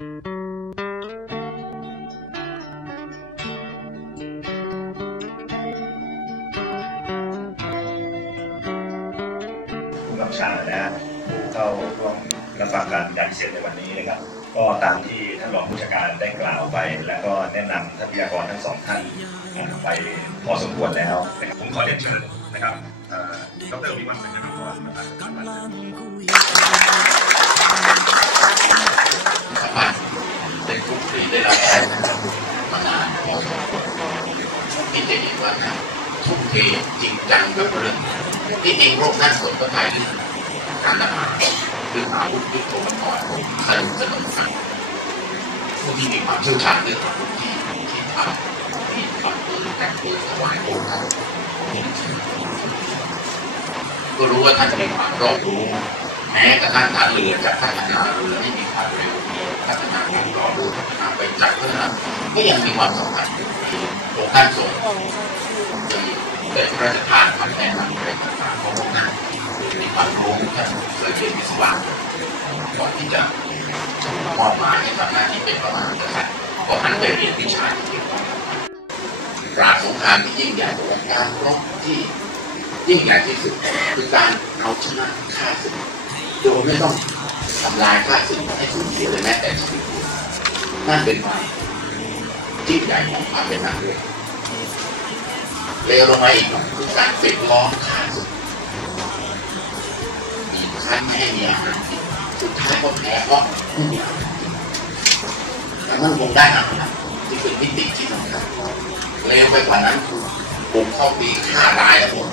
ผู้กำกับชานะเข้าร่วมรับฟังการบรรยายพิเศษในวันนี้นะครับ ก็ตามที่ท่านรองผู้จัดการได้กล่าวไป แล้วก็แนะนำท่านวิทยากรทั้งสองท่านอ่าไปพอสมควรแล้วนะครับผมขอเรียนเชิญนะครับเอ่อดรวิวัฒน์สังกนพรประธานสถาบัน สามารถ เป็นผู้ที่ได้รับใช้นะครับมานานพอสมควรที่จะเห็นว่าท่านทุ่มเทจริงจังกับเรื่องที่เองโรคด้านสนก็ไทยเรื่การทหมารหรืออาวุธยุทโธปกรณ์สนับสนุนฟังผู้ที่มีความเชี่ยวชาญเรื่องขอาวุธที่ที่ทำที่ทำปืนแต่งปืนถวายองค์ท่านก็รู้ว่าท่านมีความรอบรู้ แม้กระทั่งฐานเรือจะพัฒนาเรือให้มีความเร็ว พัฒนาความรอบรู้พัฒนาไปจักรพัฒนาก็ยังมีความสำคัญอยู่โรงท่านทรงเกิดพระราชทานคำแนะนำอะไรต่างๆของพระองค์นั้นมีความรู้ท่านเคยเรียนวิศวะก่อนที่จะมอบหมายให้ทำหน้าที่เป็นประมากษัตริย์ก็หันไปเรียนวิชาที่เกี่ยวข้องปราบสงครามที่ยิ่งใหญ่ของการรบที่ยิ่งใหญ่ที่สุดคือการเอาชนะข้าศึกโดยไม่ต้อง ทำลายค่าศึกให้สูญเสียเลยแม้แต่ชีวิตนั่นเป็นความยิ่ใหญ่ของความเป็นนักเรียนเลวลงมาอีกหน่อยคือการปิดล้อมค่าศึกมีคั้นไม่ให้มีอาหารสุดท้ายก็แพ้เพราะไม่มีอาหารแต่มันคงได้อาหารที่เป็นมิติที่สำคัญเลวไปกว่านั้นคือบุกเข้าปีฆ่าตายทั้งหมด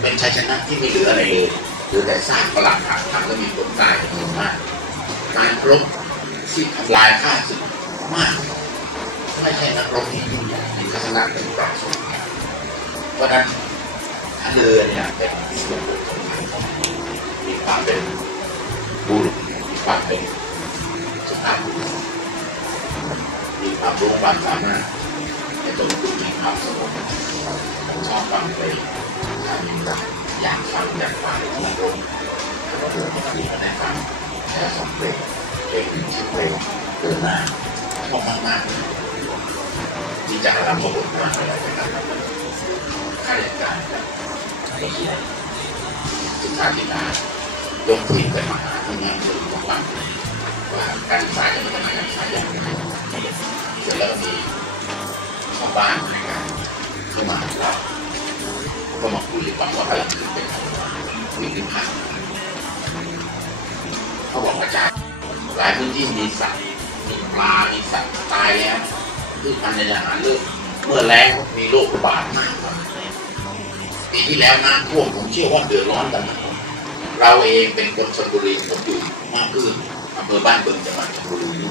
เป็นชัยชนะที่ไม่เหลืออะไรเลยหรือแต่สร้างประหลาดหักทำแล้วมีคนตายจำนวนมาก การรบที่ทำลายค่าศึกมาก ไม่ใช่นักรบที่ยิ่งใหญ่มีทัศนะเป็นปราศจากเพราะนั้นท่านเรือเนี่ยเป็นส่วนบุคคลมีความเป็นบุรุษมีความเป็นสุภาพบุรุษมีความรู้ความสามารถในตรงคุณมีความสงบชอบฟังเพลงอยากฟังอยากฟังที่รู้แต่ว่าเดินมาที่ก็ได้ฟัง ค่สองเพลงเพลงหนึ่งชื่เพลงเดินหน้าชอบมามากที่จะรับผลงาอะไรไปกันข้าราชการก็เขียนศึกษาธิการยกทีมกันมาหาที่งานเรื่องของฟังว่าการศึกษาจะเป็นยังไงการศึกษาอย่างไรเสร็จแล้วก็มีชาวบ้านนะครับเข้ามาเราก็มาคุยกันว่าอะไรคือเป็นอะไรคุยกันผ่าน กอาจารย์หลายพื้นที่มีสัตว์มีปลา มีสัตว์ตายแล้วคือพันธุ์ในอาหารเริ่มเมื่อแล้งมีโรคระบาดมากครับปีที่แล้วน้ำท่วมผมเชื่อว่าเดือดร้อนกันนะเราเองเป็นคนชลบุรีผมอยู่มากขึ้นอำเภอบ้านเบิงจังหวัดชลบุรีมี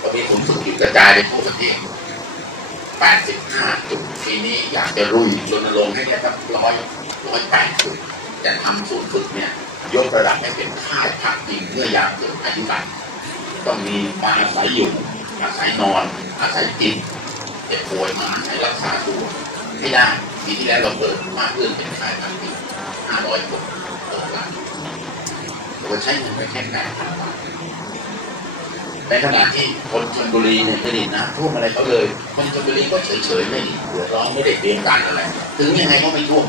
ตอนนี้ผมฝึกอยู่กระจายไปทั่วประเทศ85จุดปีนี้อยากจะรุ่ยรณรงค์ให้ได้สักร้อยร้อยแปดจุดแต่ทำศูนย์ฝึกเนี่ย ยกระดับให้เป็นค่ายพักพิงเมื่อยามเกิดภัยพิบัติต้องมีมาอาศัยอยู่อาศัยนอน อาศัยกินเจ็บป่วยมาให้รักษาตัวให้ได้ปีที่แล้วเราเปิดมากขึ้นเป็นค่ายพักพิง500คนต่อวันเราใช้เงินไปแค่แปดพันในขณะที่คนชลบุรีเนี่ยไม่ได้น้ำท่วมอะไรเขาเลย คนชลบุรีก็เฉยๆไม่เดือดร้อนไม่ได้เตรียมการอะไร ถึงยังไงก็ไม่ท่วม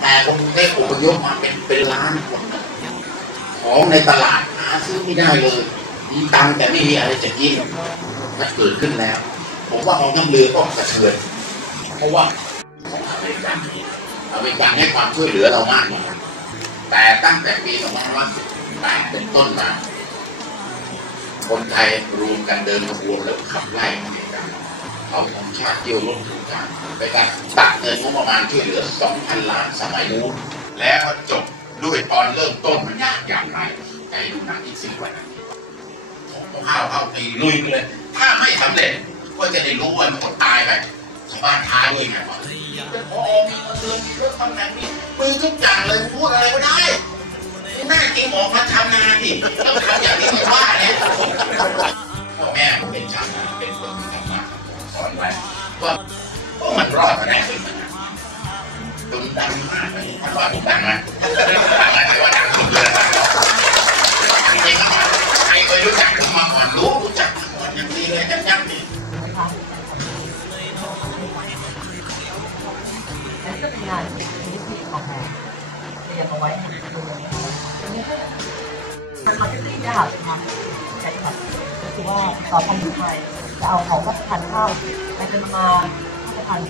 แต่กรุงเทพอพยพมาเป็นเป็นล้านคนของในตลาดหาซื้อไม่ได้เลยมีตังแต่ไม่มีอะไรจะกินมันเกิดขึ้นแล้ว ผมว่ากองทัพเรือก็กระเทือนเพราะว่าของอเมริกันอเมริกันให้ความช่วยเหลือเรามากนะแต่ตั้งแต่ปี2518เป็นต้นมา คนไทยรวมกันเดินขบวนแล้วขับไล่ เอาของชาติเกี่ยวรถถูกางไปการตัดเงินงบประมาณช่วยเหลือ 2,000 ล้านสมัยนู้นแล้วจบด้วยตอนเริ่มต้นมันยากอย่างไรใจดูหนังอีกสิ่งวันนั้นผมก็ข้าวเอาตีลุยไปเลย ถ้าไม่สำเร็จก็จะได้รู้ว่ามันอดตายไปชาวบ้านท้าด้วยไงว่าเป็นพอมีเงินเดือนมีรถตำแหน่งมีปืนทุกอย่างเลยพูดอะไรก็ได้แม่จริงหมอมาทำงานดิต้องทำอย่างที่ไม่ว่าเนี่ย ว่าผมดังนะไม่ว่าดังสุดเลยใครเคยรู้จักผมมาก่อนรู้รู้จักมาก่อนอย่างดีเลยจังๆนี่ก็เป็นงานนิติของเตรียมเอาไว้ให้ดูมันมาที่ยากนะใช่ค่ะคือว่าต่อไาอยู่ไทยจะเอาของรับประทานข้าวไปเป็นมารับประทาน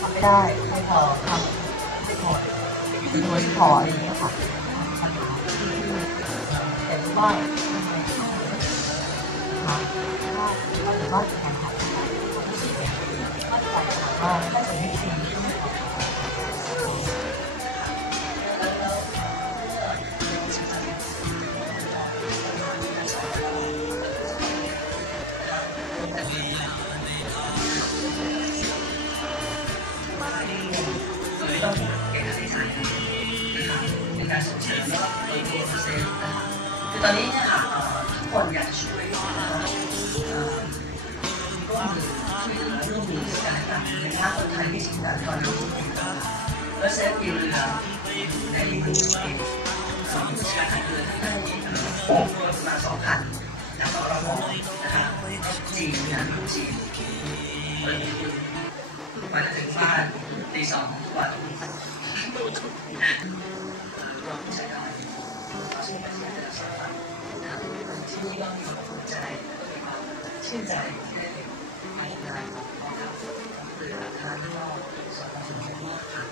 ทำไม่ได้ไม่พอทำไม่พอ ไม่พออะไรอย่างเงี้ยค่ะปัญหาที่แต่ว่าทำไมคะว่าว่าหรือว่าการทำความรู้สึกเนี่ยว่าน่าจะไม่จริงต้อง อนนี้เนี่ยค่ะเอ่อทุกคนอยากช่วยนะคะเร่วมมือช่วยเหลือร่วมมือกันและกันนะคคนไทยไม่ทิ้งกันก่อนเราทุกคนนะคะแล้วเซฟมีเรือในมือเองเอ่อผู้จัดการเรือท่านได้เอ่อรถมาสองคันแล้วก็ระบบนะคะจีนนะจีนเปิดดูกว่าถึงบ้านตีสองทุกวันำที่นี่ก็มีความภูมิใจมีความชื่นใจที่ได้ให้งานของเราทำเรือทางนอกสอนเราถึงมากค่ะ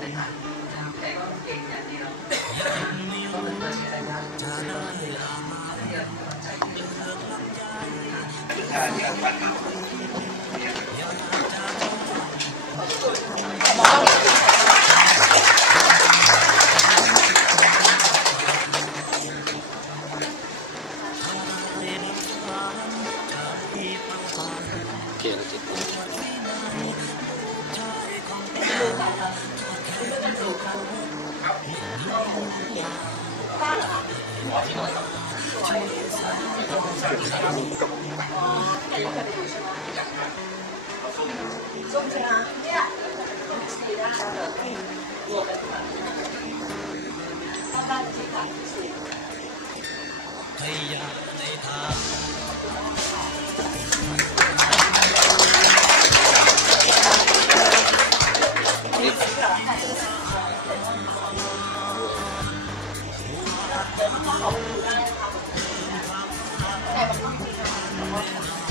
ในก ส้มชนะเนี่ยสีหน้าเหรอรวมกั นมาถ้า